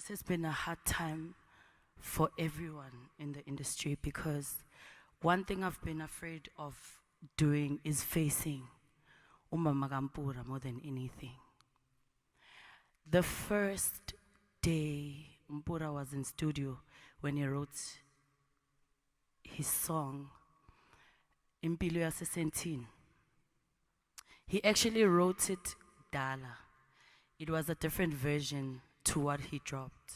this has been a hard time for everyone in the industry because one thing I've been afraid of doing is facing Mpura more than anything. The first day Mpura was in studio when he wrote his song, Impilo Yasesentini, he actually wrote it Dala. It was a different version to what he dropped.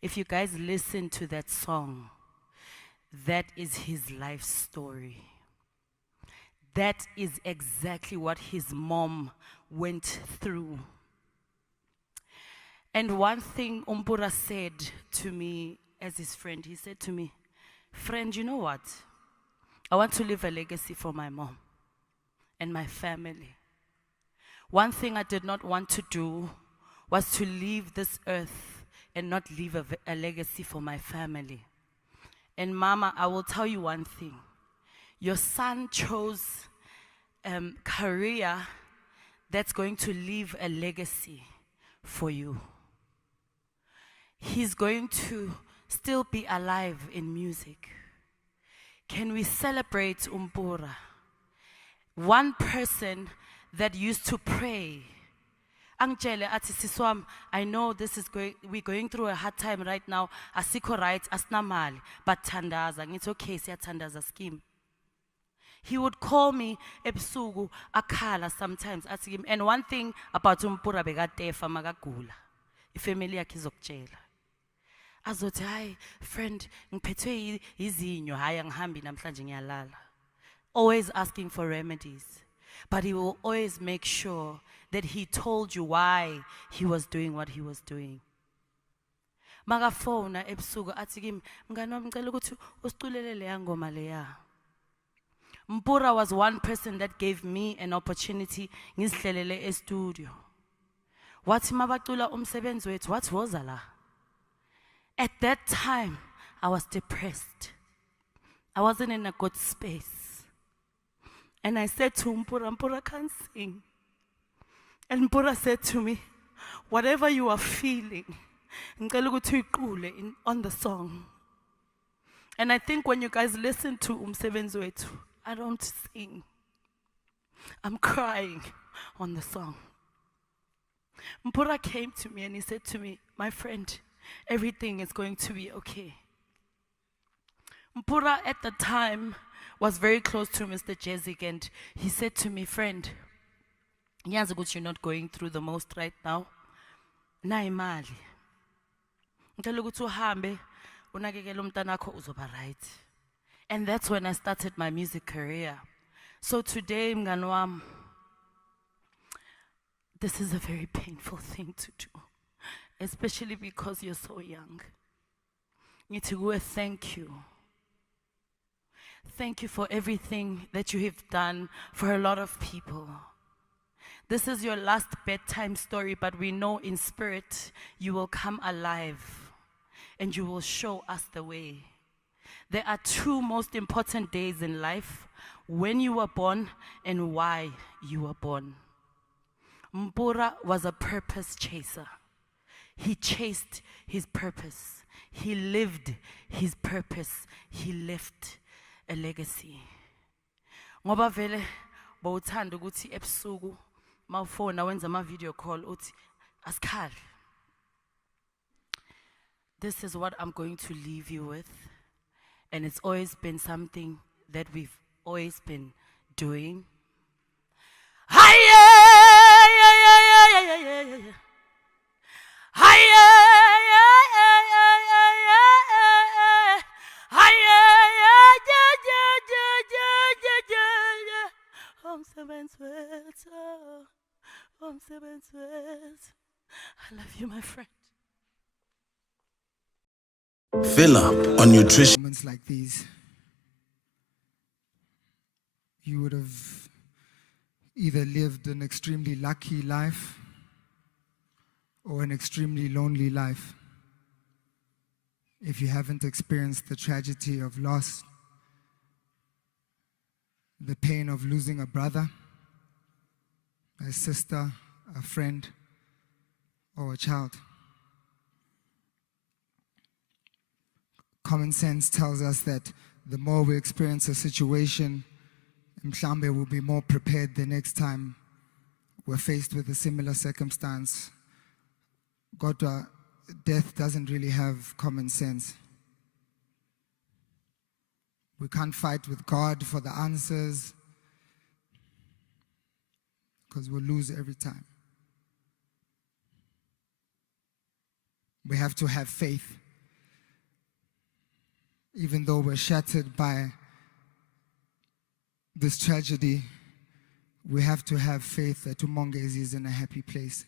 If you guys listen to that song, that is his life story. That is exactly what his mom went through. And one thing Mpura said to me as his friend, he said to me, "Friend, you know what? I want to leave a legacy for my mom and my family. One thing I did not want to do was to leave this earth and not leave a legacy for my family. And Mama, I will tell you one thing. Your son chose career that's going to leave a legacy for you. He's going to still be alive in music. Can we celebrate Mpura? One person that used to pray. Angele athi siswam, I know we're going through a hard time right now. Asikho right, asnamali, but tandaza. It's okay, siyatandaza scheme. He would call me ebusuku akhala sometimes. And one thing about Mpura bekatefa makagula. Ifamily yakhe izokutshela. Azothi, "Hayi friend, ngiphethwe izinyo, hayi angihambi namhlanje ngiyalala." Always asking for remedies. But he will always make sure that he told you why he was doing what he was doing. Magafona ebusuku athi kimi, "Mngani wami ngicela ukuthi usiculele leya ngoma leya." Mpura was one person that gave me an opportunity ngizihlelele e-studio. Wathi mabacula umsebenzi wethu, what was la? At that time, I was depressed. I wasn't in a good space. And I said to Mpura, "Mpura can't sing." And Mpura said to me, "Whatever you are feeling, ngicela ukuthi uyiqule on the song." And I think when you guys listen to umsebenzi wethu, I don't sing. I'm crying on the song. Mpura came to me and he said to me, "My friend, everything is going to be okay." Mpura at the time was very close to Mr. Jezik, and he said to me, "Friend, ngiyazi ukuthi you're not going through the most right now. Na imali. Ngicela ukuthi uhambe unakekele umntanakho uzoba right." And that's when I started my music career. So today, mngani wami, this is a very painful thing to do, especially because you're so young. Ngithi kuwe, thank you. Thank you for everything that you have done for a lot of people. This is your last bedtime story, but we know in spirit you will come alive and you will show us the way. There are two most important days in life: when you were born and why you were born. Mpura was a purpose chaser. He chased his purpose. He lived his purpose. He left a legacy. Ngoba vele bawuthanda ukuthi ebusuku mawufona wenza ama video call uthi asikhali. This is what I'm going to leave you with, and it's always been something that we've always been doing. I love you, my friend. Fill up on nutrition. Moments like these, you would have either lived an extremely lucky life or an extremely lonely life. If you haven't experienced the tragedy of loss, the pain of losing a brother, a sister, a friend, or a child. Common sense tells us that the more we experience a situation, mhlambe will be more prepared the next time we're faced with a similar circumstance. Kodwa, death doesn't really have common sense. We can't fight with God for the answers because we'll lose every time. We have to have faith. Even though we're shattered by this tragedy, we have to have faith that Umongezi is in a happy place.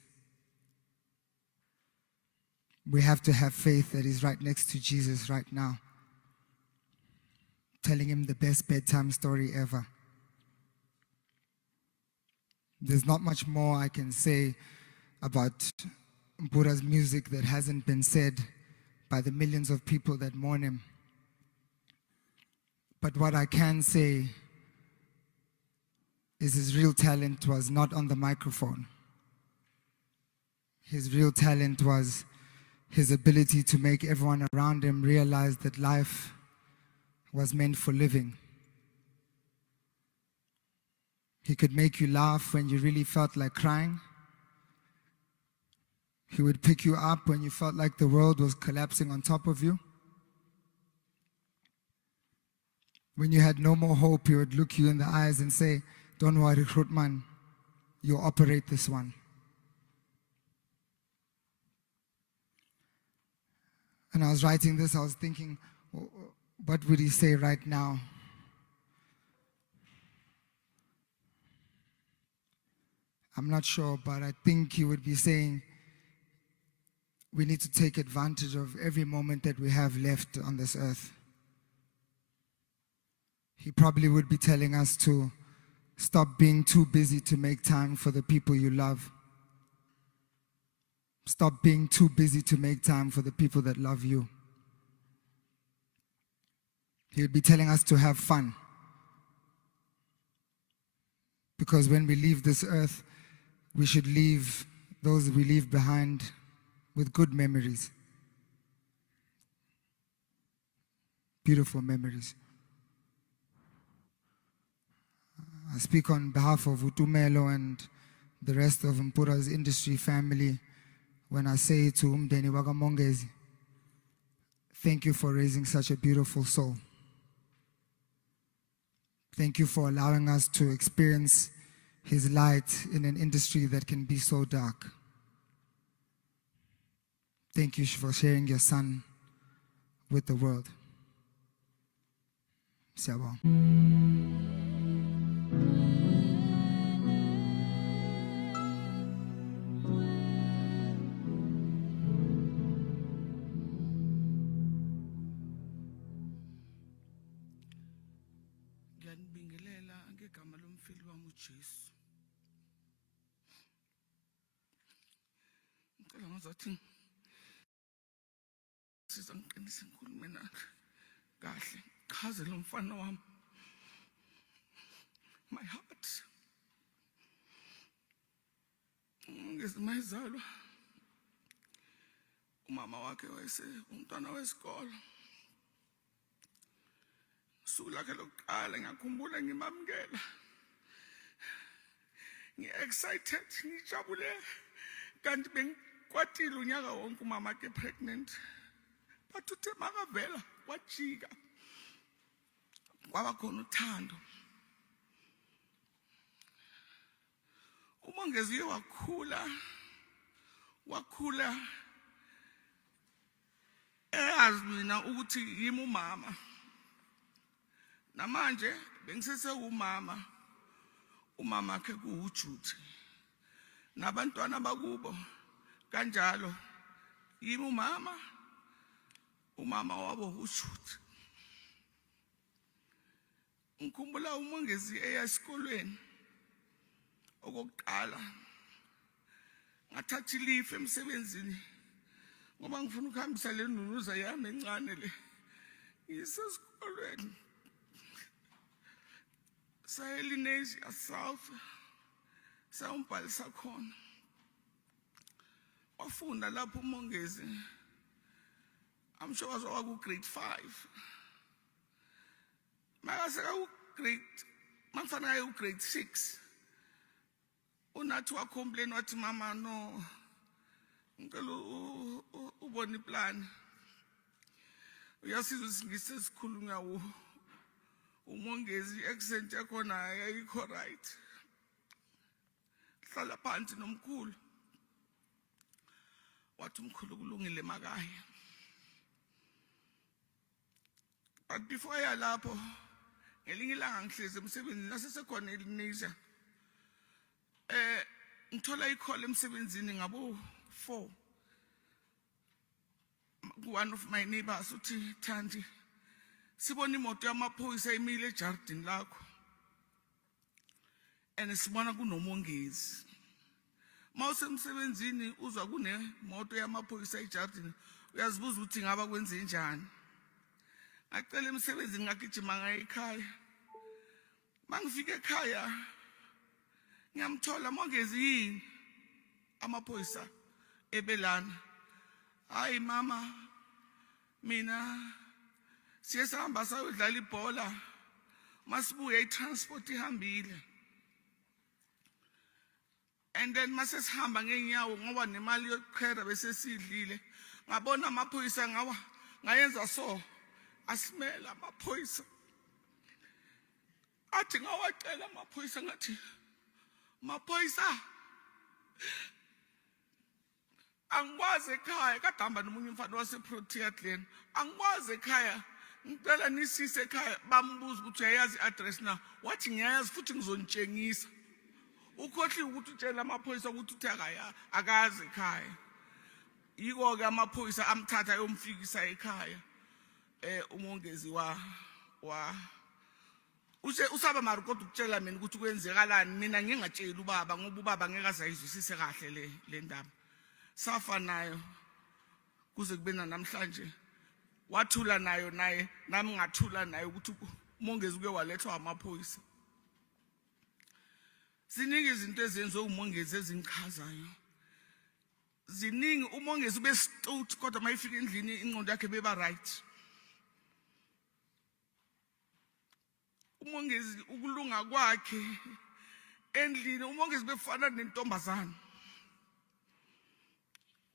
We have to have faith that he's right next to Jesus right now, telling him the best bedtime story ever. There's not much more I can say about Mpura's music that hasn't been said by the millions of people that mourn him. But what I can say is his real talent was not on the microphone. His real talent was his ability to make everyone around him realize that life was meant for living. He could make you laugh when you really felt like crying. He would pick you up when you felt like the world was collapsing on top of you. When you had no more hope, he would look you in the eyes and say, "Don't worry, Grootman, you'll operate this one." And I was writing this, I was thinking, what would he say right now? I'm not sure, but I think he would be saying, we need to take advantage of every moment that we have left on this earth. He probably would be telling us to stop being too busy to make time for the people you love. Stop being too busy to make time for the people that love you. He would be telling us to have fun. Because when we leave this earth, we should leave those we leave behind with good memories. Beautiful memories. I speak on behalf of Utumelo and the rest of Mpura's industry family when I say to Umdeni Wagamongezi, thank you for raising such a beautiful soul. Thank you for allowing us to experience his light in an industry that can be so dark. Thank you for sharing your son with the world. Siyabonga. Ngiyanibingelela ngegama lomfili wami uJesu. Ngicela ngazathi sizangiqinisa inkulumo nakhe kahle. Chaze lo mfana wami. My heart. Ngezimayizalwa. Umama wakhe wayese umntwana wesikolo. Suku lakhe lokuqala ngiyakhumbula ngimamkela. Ngi-excited, ngijabule. Kanti bengikwatile unyaka wonke umama ke pregnant. But uthe makavela wajika. Kwaba khona uthando. Umongezi wakhula eyazi mina ukuthi yimi umama. Namanje bengisese umama akhe kuuJuthi. Nabantwana bakubo kanjalo yimi umama wabo uJuthi. Ngikhumbula umongezi eya esikolweni. Okokuqala ngathatha ilifa emsebenzini ngoba ngifuna ukuhambisa le nunuza yami encane le. Ngisesikolweni Sayelinesi South sawumbhalisa khona. Wafunda lapho umongezi I'm sure wazo grade 5. Makaseka grade mafana aye grade 6. Unathi wa complain wathi mama no ngicela ubone iplan. Uyasizwa isingisi esikhulunywa umongezi accent yakhona ayikho right. Hlala phansi nomkhulu. Wathi umkhulu kulungile makaya. But before yalapho ngelinye ilanga ngihlezi emsebenzini nasesekhona eLinisia. Ngithola icall emsebenzini ngabo 4. One of my neighbors uthi Thandi sibona imoto yamaphoyisa imile ejardini lakho. And sibona kunomongezi. Mawusemsebenzini uzwa kunemoto yamaphoyisa ejardini uyazibuza ukuthi ngaba kwenze njani. Ngacela emsebenzini ngagijima ngaye ekhaya. Mangifika ekhaya ngiyamthola mongezi yini amaphoyisa ebelana. Hayi mama mina siyesahamba sayodlala ibhola masibuye itransport ihambile. And then masesihamba ngenyawo ngoba nemali yokukhera bese sidlile ngabona amaphoyisa ngayenza so asimela amaphoyisa. Athi ngawacela amaphoyisa ngathi maphoyisa angikwazi ekhaya kadamba nomunye umfana waseProtea Glen angikwazi ekhaya ngicela nisise ekhaya bambuza ukuthi uyayazi address na wathi ngiyayazi futhi ngizonitshengisa. Ukhohliwe ukuthi utshela amaphoyisa ukuthi uthakaya akazi ekhaya. Yiko ke amaphoyisa amthatha ayomfikisa ekhaya. Umongezi usaba mari kodwa ukutshela mina ukuthi kwenzekalani mina ngingatshela ubaba ngoba ubaba ngeke azayizwisise kahle le ndaba. Safa nayo kuze kubena namhlanje wathula nayo naye nami ngathula naye ukuthi umongezi uke walethwa amaphoyisa. Ziningi izinto ezenziwe umongezi ezingichazayo. Ziningi umongezi ube stout kodwa mayifika endlini ingqondo yakhe beba right. Umongezi ukulunga kwakhe endlini umongezi befana nentombazana.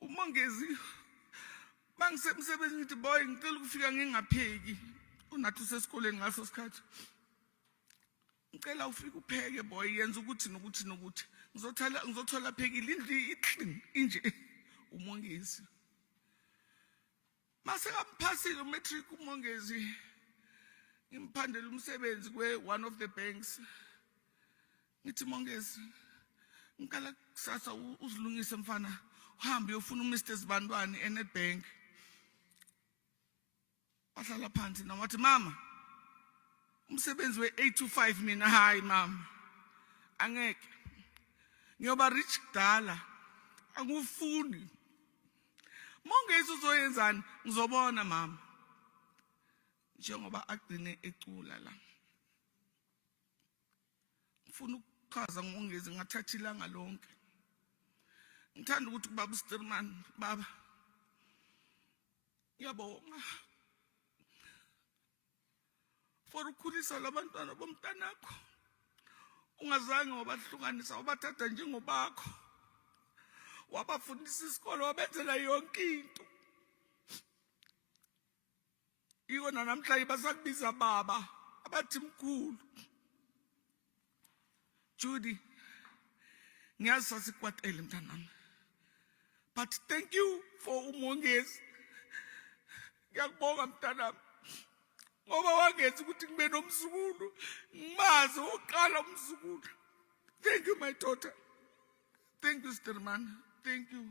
Umongezi bangisemsebenzini ngithi boy ngicela ukufika ngingapheki unathi usesikoleni ngaso sikhathi. Ngicela ufike upheke boy yenza ukuthi nokuthi nokuthi ngizothola phekile indli iclean inje umongezi. Mase kamphasile umatric umongezi imphandela umsebenzi one of the banks. Ngithi mongezi ngicela kusasa uzilungise mfana uhambe uyofuna uMr Sibandwane eNetbank. Wahlala phansi na wathi mama umsebenzi we8 to 5 mina hayi mama angeke ngiyoba rich dala angufuni. Mongezi uzoyenzani ngizobona mama. Njengoba agcine ecula la ngifuna ukuchaza ngongezi ngathatha ilanga lonke. Ngithanda ukuthi ubaba Stirman baba ngiyabonga for ukukhulisa labantwana bomntanakho. Ungazange wabahlukanisa wabathatha njengobakho. Wabafundisa isikolo wabenzela yonke into. Yona namhlanje basakubiza baba abathi mkhulu. Judy ngiyazi sasikwatele mntanami. But thank you for umongezi. Ngiyakubonga mntanami. Ngoba wangenza ukuthi ngibe nomzukulu ngimazi oqala umzukulu. Thank you my daughter. Thank you Stirman. Thank you.